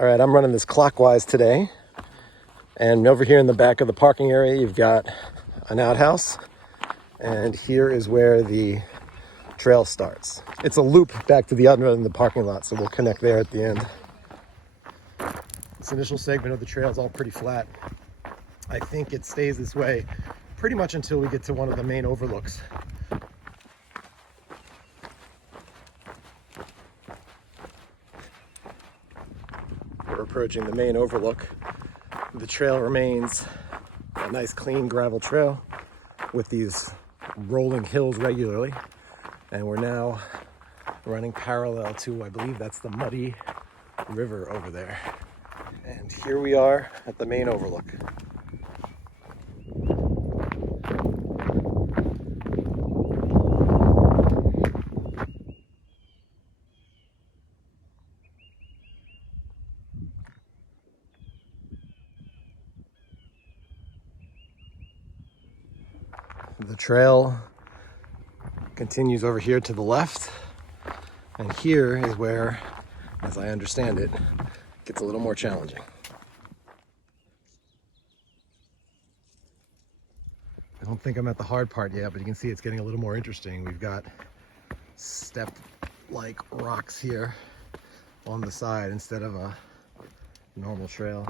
All right, I'm running this clockwise today. And over here in the back of the parking area, you've got an outhouse. And here is where the trail starts. It's a loop back to the other end of the parking lot, so we'll connect there at the end. This initial segment of the trail is all pretty flat. I think it stays this way pretty much until we get to one of the main overlooks. We're approaching the main overlook. The trail remains a nice clean gravel trail with these rolling hills regularly. And we're now running parallel to, I believe that's the Muddy River over there. And here we are at the main overlook. The trail continues over here to the left, and here is where, as I understand it, gets a little more challenging. I don't think I'm at the hard part yet, but you can see it's getting a little more interesting. We've got step-like rocks here on the side instead of a normal trail.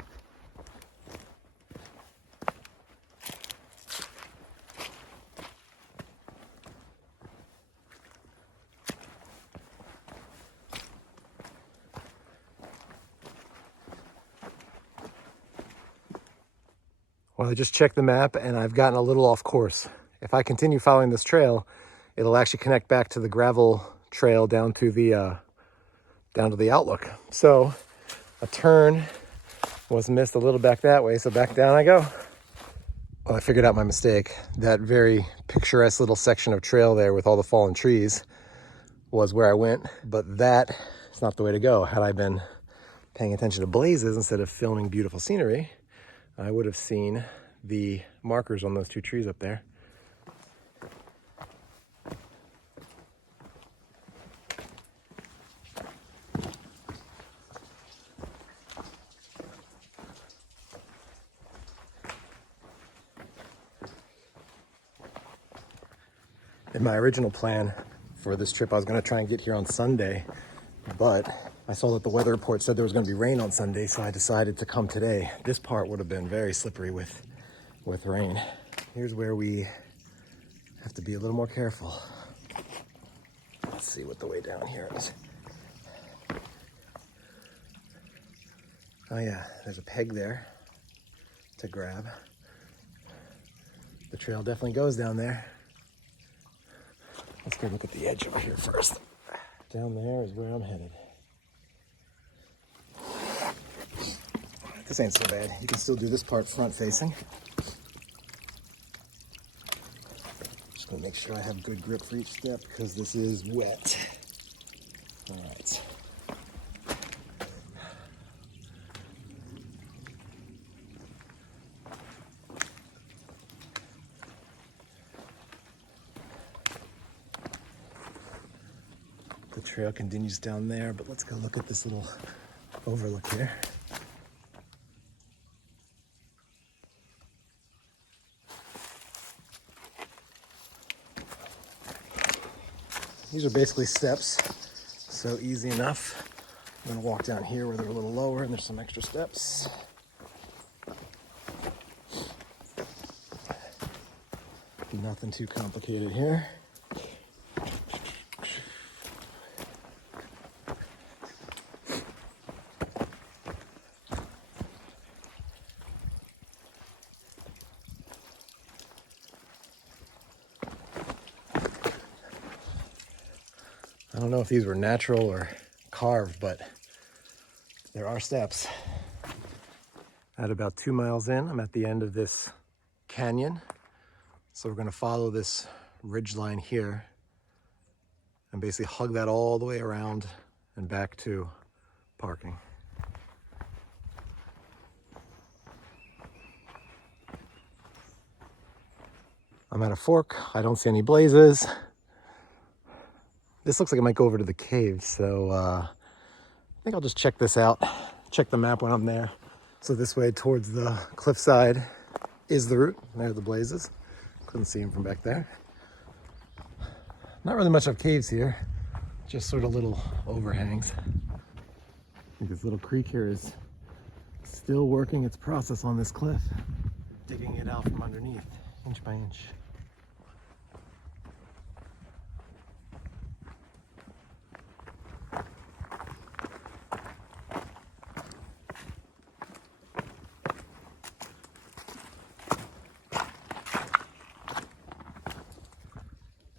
Well, I just checked the map and I've gotten a little off course. If I continue following this trail, it'll actually connect back to the gravel trail down to the Outlook. So a turn was missed a little back that way, so back down I go. Well, I figured out my mistake. That very picturesque little section of trail there with all the fallen trees was where I went, but that is not the way to go. Had I been paying attention to blazes instead of filming beautiful scenery, I would have seen the markers on those two trees up there. In my original plan for this trip, I was going to try and get here on Sunday, but I saw that the weather report said there was going to be rain on Sunday, so I decided to come today. This part would have been very slippery with rain. Here's where we have to be a little more careful. Let's see what the way down here is. Oh yeah, there's a peg there to grab. The trail definitely goes down there. Let's go look at the edge over here first. Down there is where I'm headed. This ain't so bad. You can still do this part front facing. Just gonna make sure I have good grip for each step because this is wet. All right. The trail continues down there, but let's go look at this little overlook here. These are basically steps, so easy enough. I'm gonna walk down here where they're a little lower and there's some extra steps. Nothing too complicated here. I don't know if these were natural or carved, but there are steps. At about 2 miles in, I'm at the end of this canyon. So we're gonna follow this ridge line here and basically hug that all the way around and back to parking. I'm at a fork. I don't see any blazes. This looks like it might go over to the cave, so I think I'll just check this out check the map when I'm there. So this way towards the cliffside is the route. There are the blazes. Couldn't see them from back there. Not really much of caves here, just sort of little overhangs. I think this little creek here is still working its process on this cliff, digging it out from underneath, inch by inch.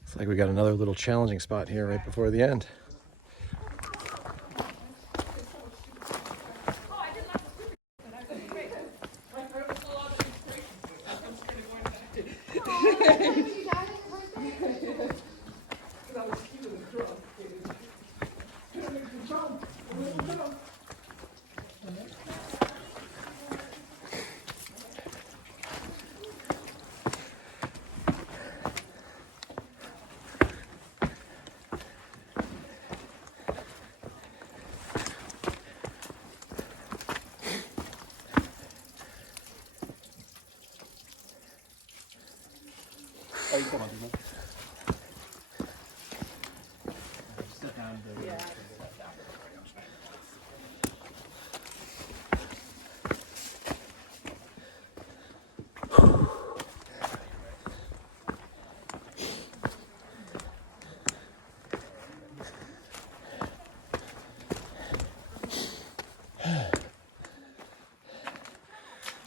Looks like we got another little challenging spot here right before the end.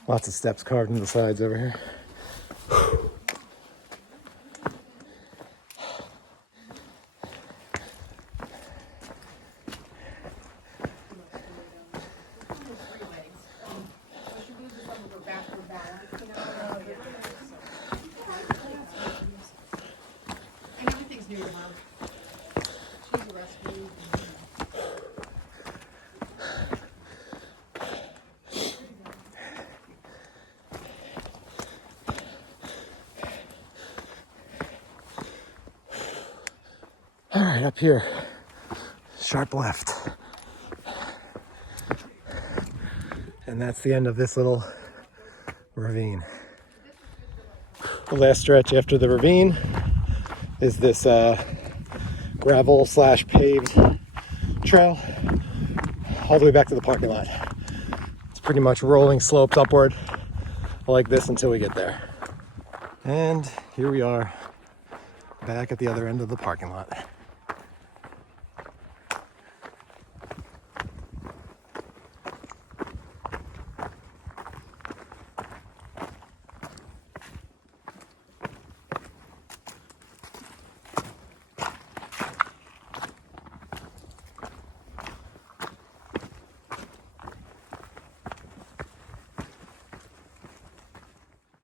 Lots of steps carved into the sides over here. All right, up here, sharp left. And that's the end of this little ravine. The last stretch after the ravine is this gravel / paved trail all the way back to the parking lot. It's pretty much rolling slopes upward like this until we get there. And here we are back at the other end of the parking lot.